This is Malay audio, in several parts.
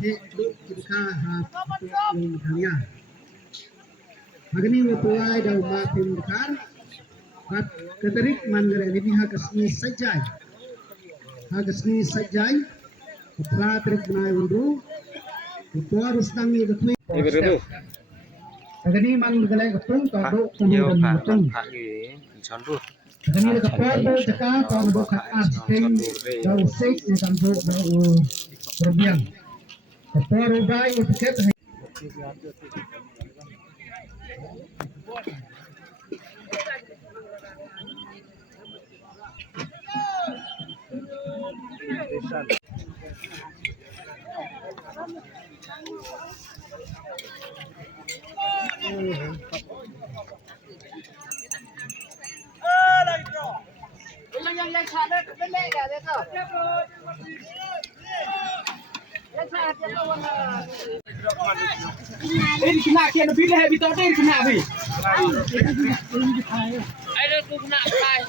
kita kalian. Magani mutuai daw matim kar. At katarik mangre ini hagasni sajai. Hagasni sajai. Putra trik benai undu. Putra rustam ni betui. Magani mang galai ketung kado kemudian ketung. Magani kapal jaka kado kat steng daw sek ni tambo daw berbiang. Kapal ubai etiket. Ini kena kian lebih lah kita ada kena bi. Ada tu kena kai.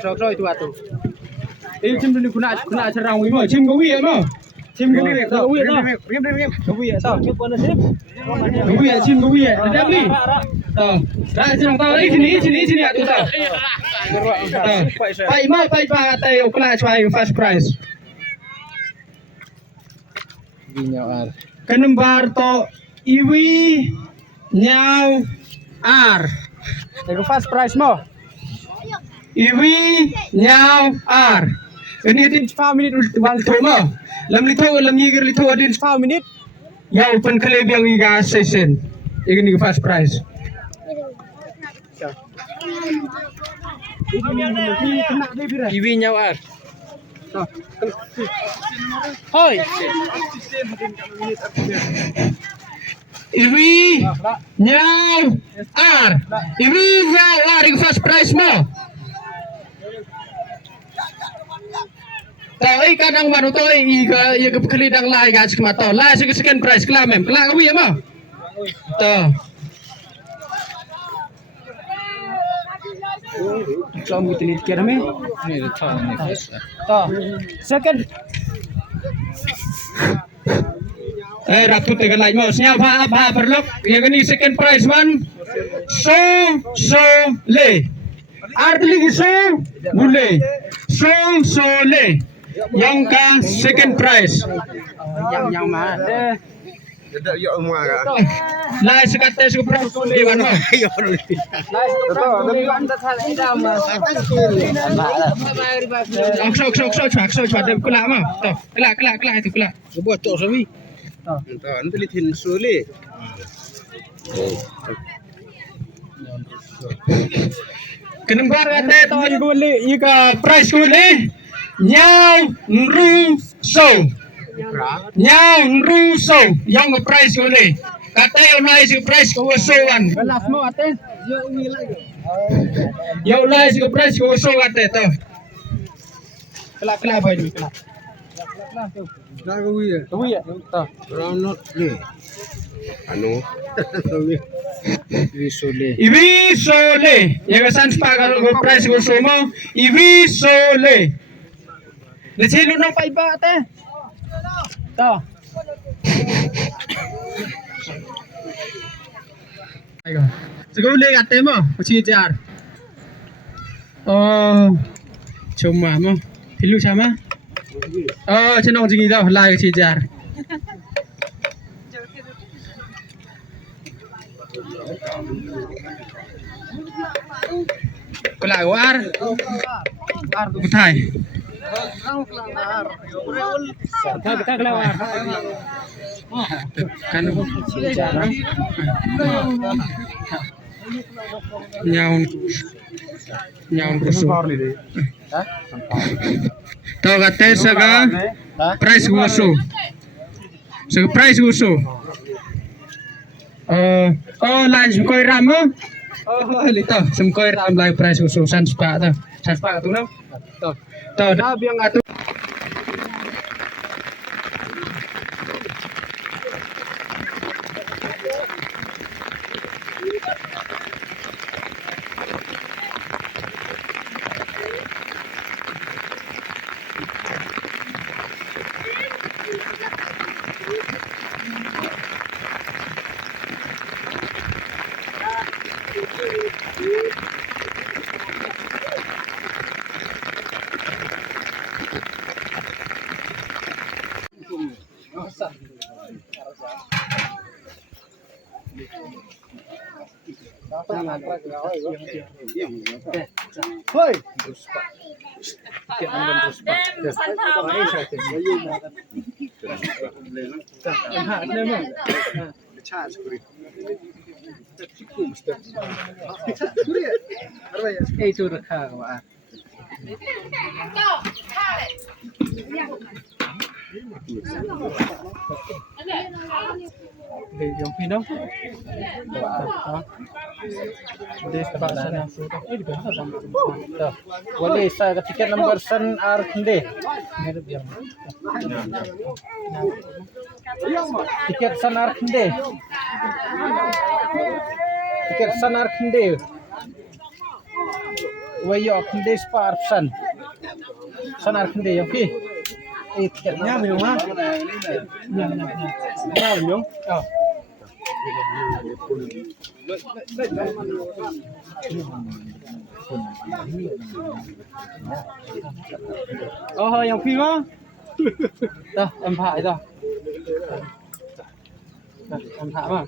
Rồi tu atu. Chim dulu guna serang wimo, chim gawi mo. Chim gawi tau. Gawi tau. Gawi chim gawi. Ada ni. Tau. Dah serang tau. Sini atu tau. Pai mau pai pa tai ukla chwai first prize. Vinyau ar. Kenembar to iwi nyau ar. Itu first prize mo. Iwi nyau ar. Ini din 5 minit wal thoma. Lam ngigir litho din 5 minit. Ya open club yang iga session. Ini first prize. Iwi nyau ar. Hoi. Iwi nyau ar. Iwi nyau ar first prize mo. Tahu kadang baru tahu iga kali dang lai gas kemata lai second prize kelah mem kelah kawi ama tahu Islam itu ni kira me ni tahu second ratu tegal lai mo senyap apa perlu yang ini second prize one so le arti so bule so le yang ka second prize yang mana ada yo umara lai sekate super di mana yo lai sok kula ma to kula itu kula buat tok sawi to nanti litin sule kenembar ate to gole ika prize gole Nyau Ruso yang prize gole kata yang naik si prize ko soan kelas mo ate yo naik si prize ko so ate to kela ba ni kela gawi ya to round not le anu Iwi sole yang sans pagal ko prize ko so mo Iwi sole Lecelo ng paiba ate. To. Ayo. Siguro le ate mo, kuchijar. Cuma mo. Pilu sama? Cenong jingi daw lai kuchijar. Kula war. Kutai. Kita kelewar. Kan nyaun rusuh. Tahu kata saga price gusu. Saga price gusu. Lunch koi ramu Oh, lito. Sumkoy ram live price susu Sanspa to. Sanspa tu no. To. To da biang atu. Hoi. Itu rekha wa. Yung pino. Boleh sebab sana. Boleh saya tiket nombor san Arkinde. Tiket san Arkinde. Tiket san Arkinde. Wayo Arkinde Spar san Arkinde yung pi. Tiketnya minum ah. Ya minum. Oh. Oh, yang phi mà. Đó, em Thại rồi. Em Thại mà.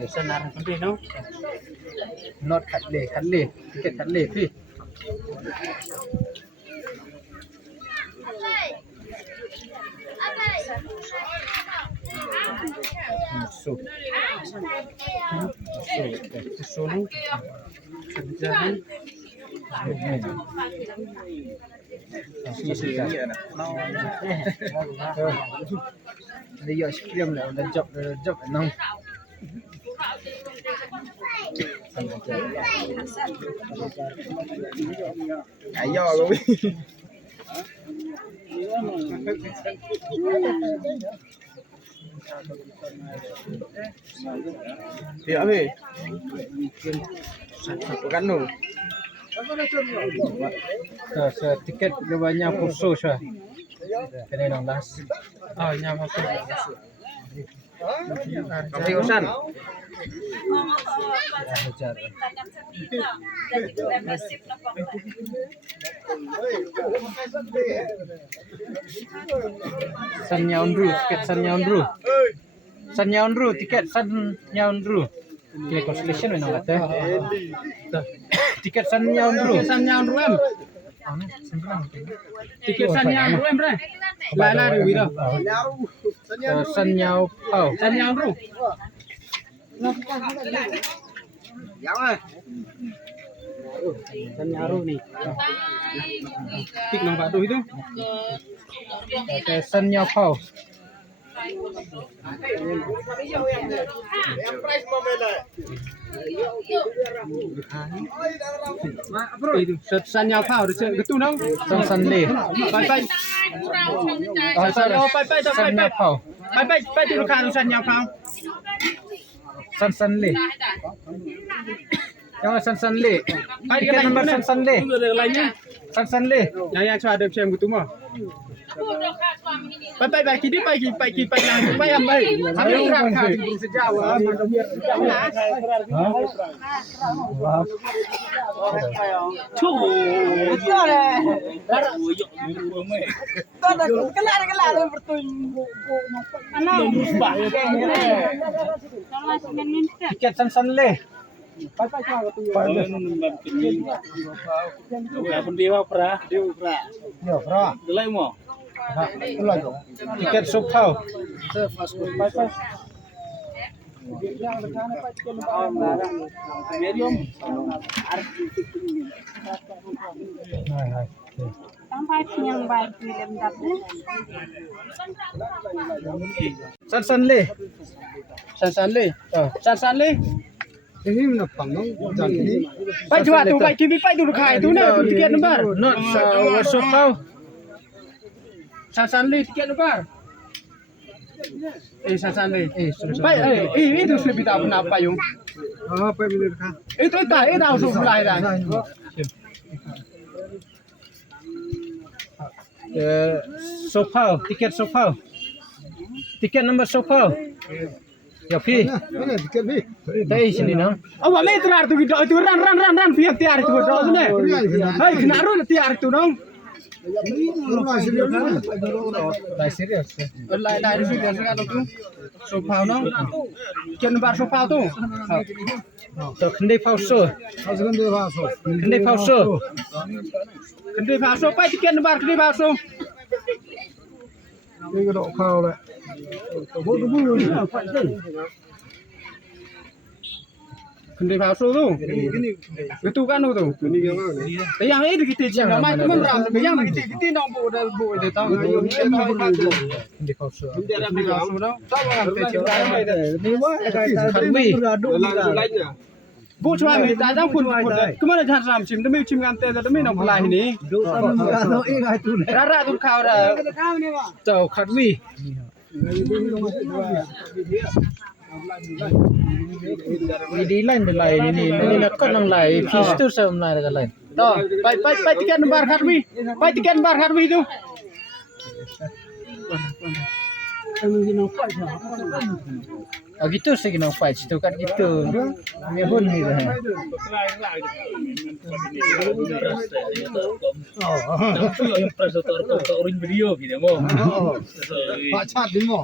Để sân ăn không biết đâu. Nốt khẩn lề, ticket khẩn lề phi. Masuk. Ke sono. Sejalan. Dia skrim lah, dah job nang. Ayo kau. Iya be. Bukan nu. Tiket banyak kursus ah. Kena nang las. Oh, nyam apa? Kami usan. San Nyaundru, tiket San Nyaundru. San Nyaundru, tiket San Nyaundru. Oke, constellation memang kata. Tiket San Nyaundru. San Nyaundru em. Tiket San Nyaundru em bre. Lala di wira. San Nyau Pau. San Nyaundru. Yang ah. San Nyaundru nih. Tik nang Pak itu. San Nyau Pau. Bro itu San Nyau Pau gitu dong. San Le. Bye. San Nyau Pau. Bye dulu kan San Nyau Pau. San Le. Yang San Le. Tiket nomor San Le. San Le. Yang ada macam gitu mah. Bye kini pagi yang bayam baik. Kami berangkat sejauh. Tiket San Le. Tiket Sukau. Sampai yang baik film dapet. San Le. Ini menapang dong, jangan ini. Pai coba tu pai TV pai tu khai tu na tu tiket nomor. Not so kau. Sasan le tiket nomor. Sasan le. Pai itu lebih tahu kenapa yung. Apa yang boleh kah? Itu tahu supply dah. Sofa, tiket sofa. Tiket nomor sofa. Ya pi. Mana tiket ni? Dari sini nah. Awak le terar tu video itu ran pihak tiar itu video tu ne. Hai kena ru tiar tu dong. Rumah serius ni. Lai serius. Lai serius kan tu. Sofa dong. Tiket nomor sofa tu. Tu kendai palsu. Asal dia masuk. Kendai palsu. Kendai palsu. Pai tiket nomor kendai palsu. Ini kena kau lah. Bodoh bulu ni. Kendai palsu tu. Itu kan tu. Ini yang mana? Yang ini kita jangan main teman ram. Yang kita nak buat dia tahu. Kendai palsu. Kendai palsu tu. Tahu kan kita cerita. Ni wah, Kendai. Bu cuma minta dah pun. Kemana jangan ram sim. Demi sim kantor. Demi nak pelai ni. Rara tu kau dah. Tahu Kendai. Di lain belai ini nak kan nang lai pistur saya menai dengan lain. Toh, pai tiket nomor Kendai. Pai tiket nomor Kendai tu. Gitu sih kena fight tu kan gitu. Mehun ni dah. Pak Cat di mo.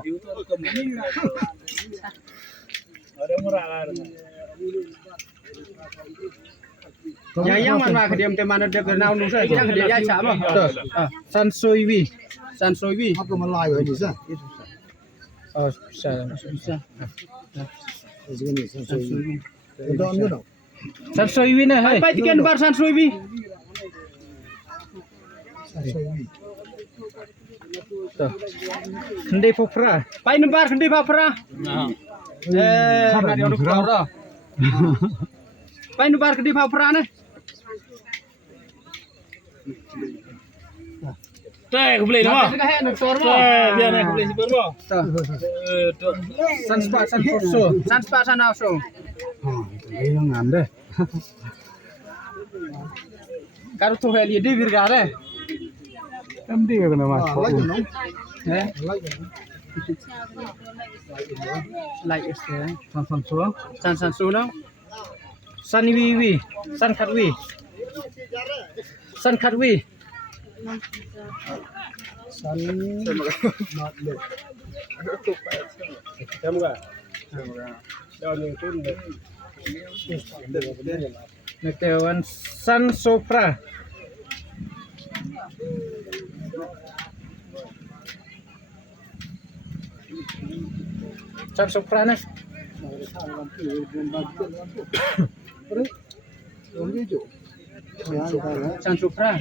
Yang mana kediam mana dia kenal nusa. Yang dia ya sama. San Soiwi. San Soiwi. Apa Melayu ni sah? Oh, bisa. Ini Soiwi. Itu anu dong. San Soiwi nah. Hai. Pai tiket nomor San Soiwi. Tuh. Kendai Popra. Pai nomor Kendai Popra. Nak dia kau dah. Pai nomor Kendai Popra ni. Aku beli nama. Biar aku beli super boh. San Spa San Forso. San Spa San Forso. Ini yang anda. Kalau tu hal ini virgare. MD ka kena masuk. Lagi dong. Like is there. San San Su no. San Wiwi. San Katwi. San Katwi. Netewan San Sopra. San Sopra nah. San Supra.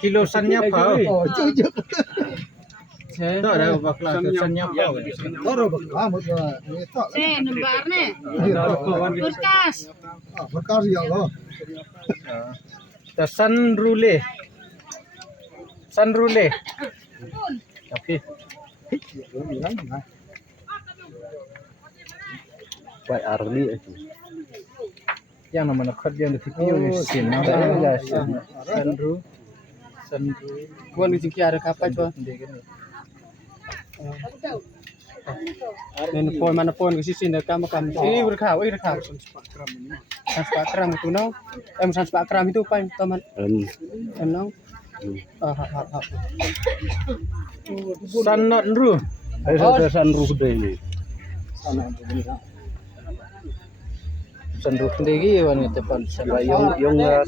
Kilo sannya pau. Tak ada bakla sannya pau. Toro bakal betul. Nomor ni. Berkas. Bekas ya Allah. San Rule. San Rule. Tapi Baik Arli itu. yang nama nak dia nanti video ni sin. Ya Sanru. Kuan di sini ada kapal coba. Nen pon mana pon ke sisi nak kam. Ini berkah, San Spakram itu no. San Spakram itu apa teman? No. San Nru. San Ruh ini. San Ruh lagi wanita tepan Yang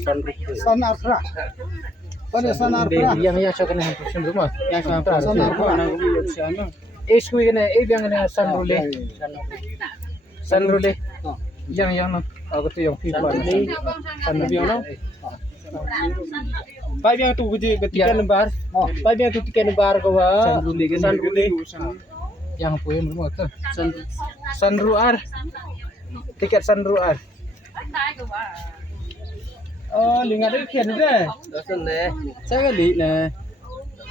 San Ruh. San Akra. Pada San Akra. Yang ya cakap ni hampir semua. Yang San Akra nak buat siapa? Kui kena yang kena San Rule. San Rule. Yang nak aku tu yang FIFA. San Rule no. Baik yang tu ketiga lembar. Baik yang tu tiga lembar kau Sanruli. Yang apa yang belum ke? Sanruar. Tiket Sanruar. Oh, lingat itu kian deh. Saya kali nah.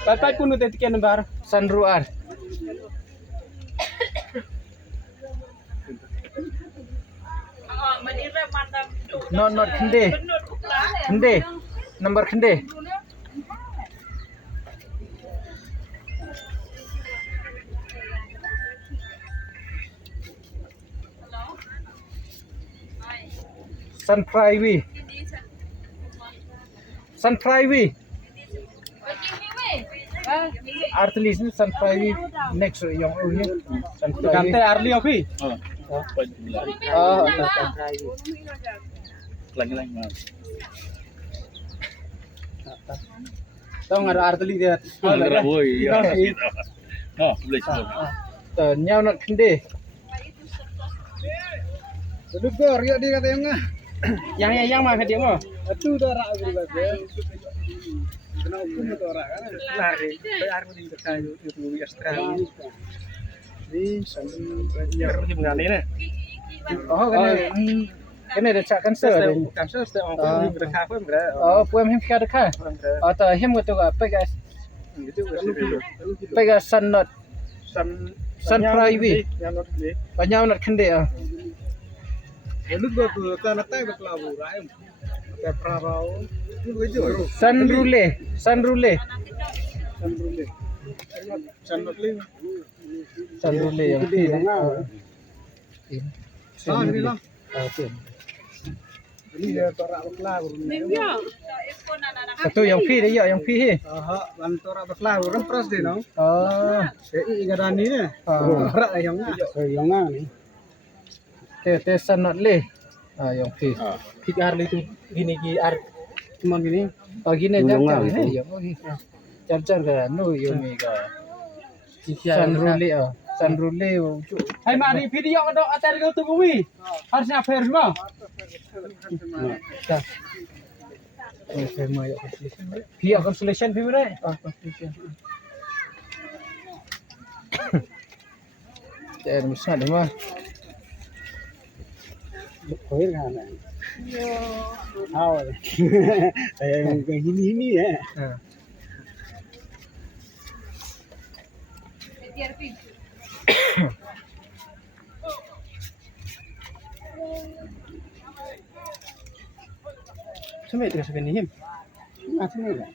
Baik pun tu tiga lembar Sanruar. Not Kende. Nomor Kende. Sun Privy. Artilis ni Sun Privy next yang ni. Sun Privy. Kante Arli opi. Oh, Sun Privy. Lagi-lagi mas. Tahu ada artilis dia. Woi, ya. Oh, boleh cuba. Nyau nak Kende. Duduk gor ya dia kata yang mana dia mah? Itu dah rak berubah. Kena hukum itu orang kan? Lari, bayar pun tidak tahu itu ekstra. Ini yang Ini mengenai ni. oh kena ada cak kanser. Kanser sudah orang pun berkah pun berada. Oh, puan hem kira dekah. Atau hem tu apa guys? Itu Pegas Sun Privy. Yang not ni. Banyak nak Kende ah. Lu gua tu tanah tay berkelabu, ayam. Pepperau. Lu bejo. Sunrule. Sanrule yang ini lah. Ini dia torak berkelabu. satu yang pi dia yang pi. Ban torak berkelabu kan pras dia no. Oh. Igarani ni. Torak ayam ni. Yang ni. Te Sunrule. Yang pi. Tiga hari itu gini cuma gini. Oh gini jar gini ya. Jar kan no yo mega. Sunrule hai mari video ada atar kau tu wi. Harusnya fair semua. Dah. Fair mah ya. Via constellation view ni. Constellation. Jadi mesti ada mah. Koir kan. Awal. Yang gini ya. Sampai tu sampai ni. Macam ni lah.